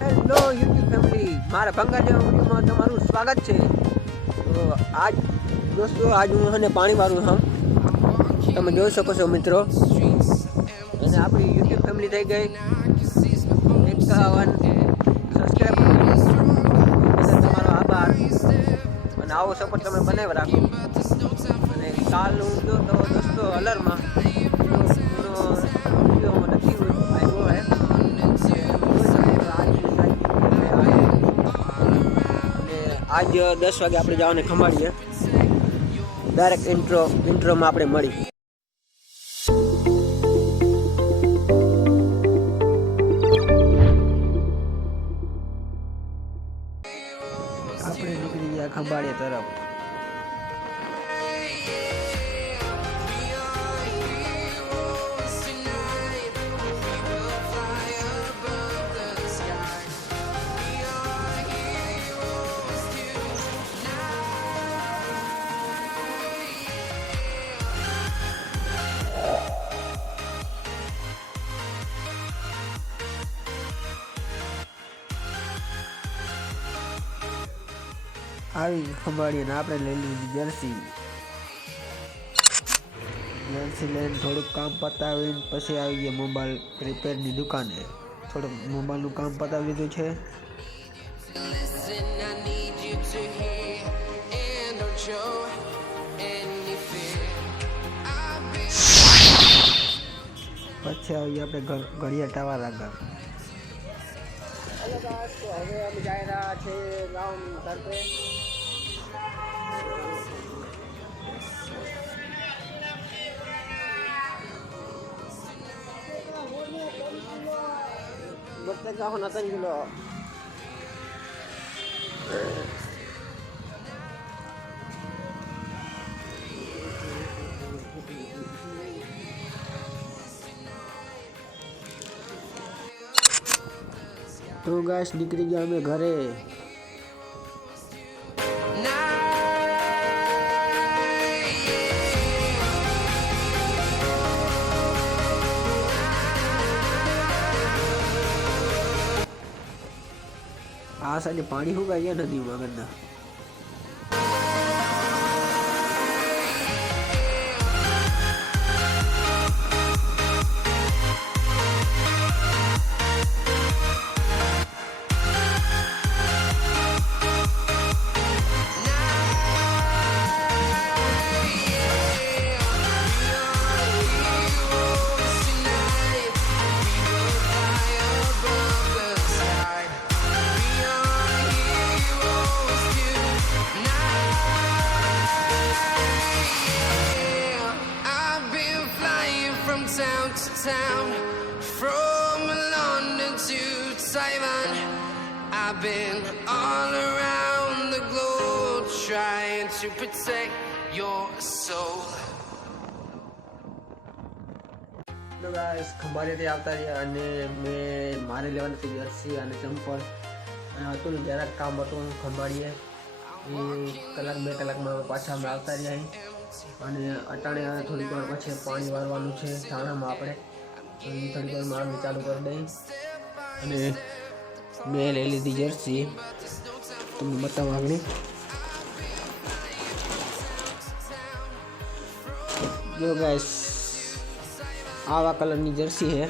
Hello YouTube family મારા જેવા વિડીયોમાં તમારું સ્વાગત છે. તો આજ દોસ્તો, આજ હું અને પાણી મારું હમ. તમે જોઈ શકો છો મિત્રો. અને આપણી યુટ્યુબ ફેમિલી થઈ ગઈ. એકાવન સબસ્ક્રાઈબર તમારો આભાર. અને આવો સપોર્ટ તમે બનાવી રાખો. અને કાલ હું જો તો દોસ્તો, અલરમાં. આજ દસ વાગે આપણે જવાને ખંભાળીએ. ડાયરેક્ટ ઇન્ટ્રો ઇન્ટ્રોમાં આપણે મળી. આપણે નીકળી ગયા ખંભાળીયા તરફ. આવી ખંભાળીએ ને આપણે લઈ લીધી જર્સી. જર્સી લઈને થોડુંક કામ પતાવીને પછી આવી ગયા મોબાઈલ રિપેરની દુકાને. થોડુંક મોબાઈલનું કામ પતાવી લીધું છે. પછી આવી આપણે ઘડિયા ટાવર આગળ. હવે અમે જઈ રહ્યા છે ગામ તરફે. Bertega ako natin તો ગાઈસ નીકળી ગયા અમે ઘરે આ સાઈડે પાણી શું ગયા નદીમાં ગંદા town to town, from London to Taiwan. I've been all around the globe trying to protect your soul. તો ગાઈસ ખંભાળીથી આવતા રહ્યા અને મેં મારે લેવાની હતી જર્સી અને ચંપલ હતું ને જરાક કામ હતું ખંભાળીએ એ કલાક બે કલાકમાં પાછા અમે આવતા રહ્યા અને અટાણે થોડીક વાર પછી પાણી વારવાનું છે ધાણામાં આપણે તો એ થોડીક વાર મારવાનું ચાલુ કરી દઈ અને મેં લઈ લીધી જર્સી તમને બતાવવા આગળ જો ગાઈસ આવા કલરની જર્સી है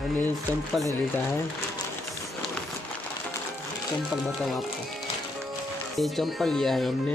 અને चंपल લીધા है चंपल बताओ आपको ये चंपल लिया है हमने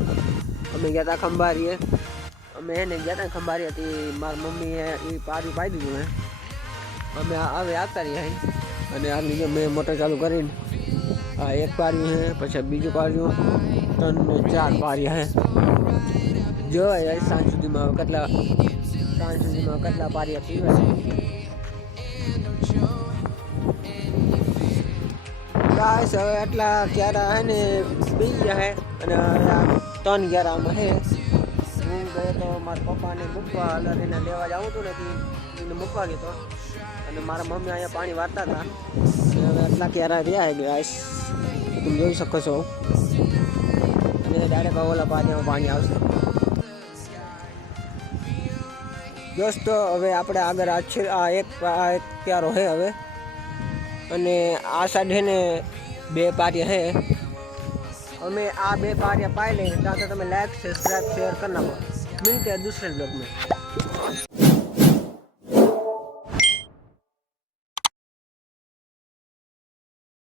અમે ગયા હતા ખંભારીએ. અમે એને ગયા હતા ખંભારી હતી, મારી મમ્મીએ એ પારું પાડી દીધું મેં અમે હવે આવતા રહ્યા અને આ લીધે મેં મોટર ચાલુ કરીને આ એક પાર્યું છે પછી બીજું પાર્યું ત્રણ ચાર પાર્યા છે જોવાય સાંજ સુધીમાં કેટલા, સાંજ સુધીમાં કેટલા પાર્યા પીવાય ગાઈસ હવે એટલા ક્યારે હે ને બીજા હે. અને ત્રણ ગ્યારામાં હે હું ગયો તો મારા પપ્પાને મૂકવા લરીને લેવા જાઉં હતું ને એને મૂકવા ગયો અને મારા મમ્મી અહીંયા પાણી વારતા હતા. હવે એટલા ક્યારા રહ્યા હે ગાઈસ જોઈ શકો છો. અને ડાયરેક્ટ ઓલા પાણીમાં પાણી આવશે. દોસ્તો, હવે આપણે આગળ આ છે, આ એક આ એક ક્યારો હે હવે. અને આ સાઈડ ને બે પાટી હે. અમે આ બે કાર્ય પાઈ લઈએ ત્યાં તમે લાઈક સબસ્ક્રાઈબ શેર કરી નાખો. મિલતે દૂસરે બ્લોગ